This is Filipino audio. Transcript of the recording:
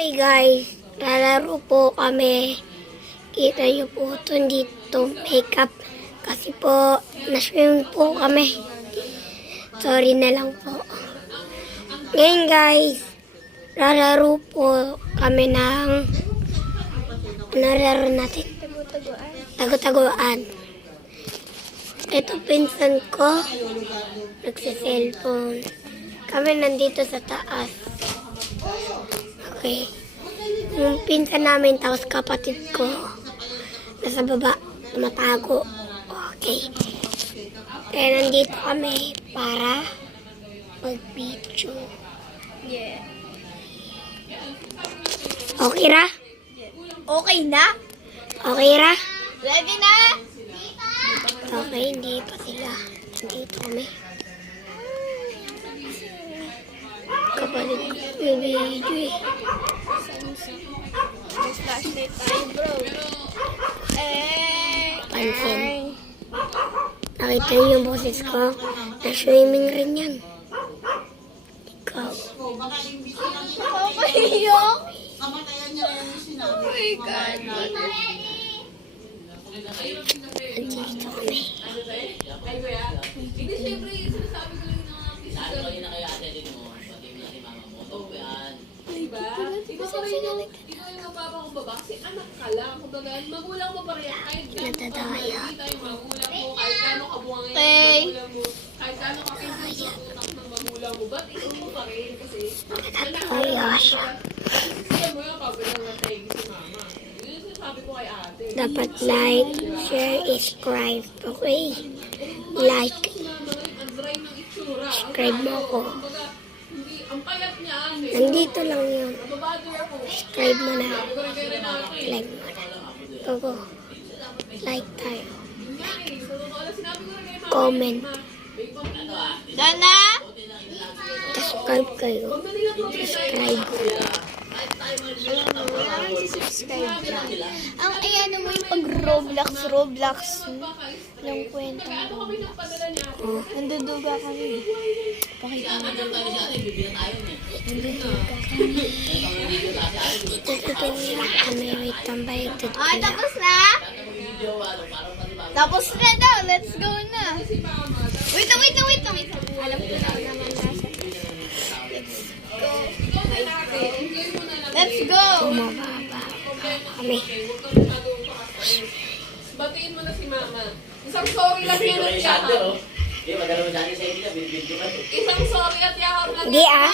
Hey guys, lalaro po kami. Kita niyo po ito dito makeup. Kasi po, na-swim po kami. Sorry na lang po. Ngayon guys, lalaro po kami ng nararo natin. Tago-taguan. Ito pinsan ko, nagsa-cellphone. Kami nandito sa taas. Okay. Yung pinsan namin, tapos kapatid ko, nasa baba, tumatago. Okay. Kaya nandito kami para mag-video. Yeah. Okay ra? Okay na? Okay ra? Ready na? Okay, hindi pa sila. Nandito kami. Kapatid ko may video eh. May flashlight tayo, bro. Eh. Pansin. Nakita niyo yung boses ko? Na-swimming rin yan. Ikaw. Nakakaiyak. Oh my God. Nandito kami. Diba? Pa rin yung, ikaw yung magpapakumbaba kasi anak ka lang. Kumbaga, magulang mo pa rin. Kahit maldita yung magulang mo, kahit gano'n kabuhangin Tay. yung magulang mo, kahit gano'n kapinsin yung utak ng magulang mo, ba't ikaw mo pa rin? Kasi, Nadadaya siya. gusto mo yung kabilang na tayo si mama. Ko. Dapat like, share, subscribe. Okay? Like, ng subscribe mo ako. Nandito lang yun. Subscribe mo na. Like mo na. Go, go. Like tayo. Eh. So, wala, sinabi ko rin kay mama. Comment. Ma, may pamilya. Dana? Subscribe kayo. Huwag na nilang Subscribe. Lang. Ang ayan mo yung pag-Roblox, Roblox ng kwentang Roblox. Nanduduga kami. Pakita mo. Nanduduga kami. Nila kami. Wait, tambay. Ito Ay, tapos na? Tapos na daw. Let's go na. Wait wait wait wait. Alam ko na naman nasa. Let's go. Bumababa kami. Batiin mo na si mama. Isang sorry lang yan at yakap. Isang sorry at yakap lang. Hindi ah.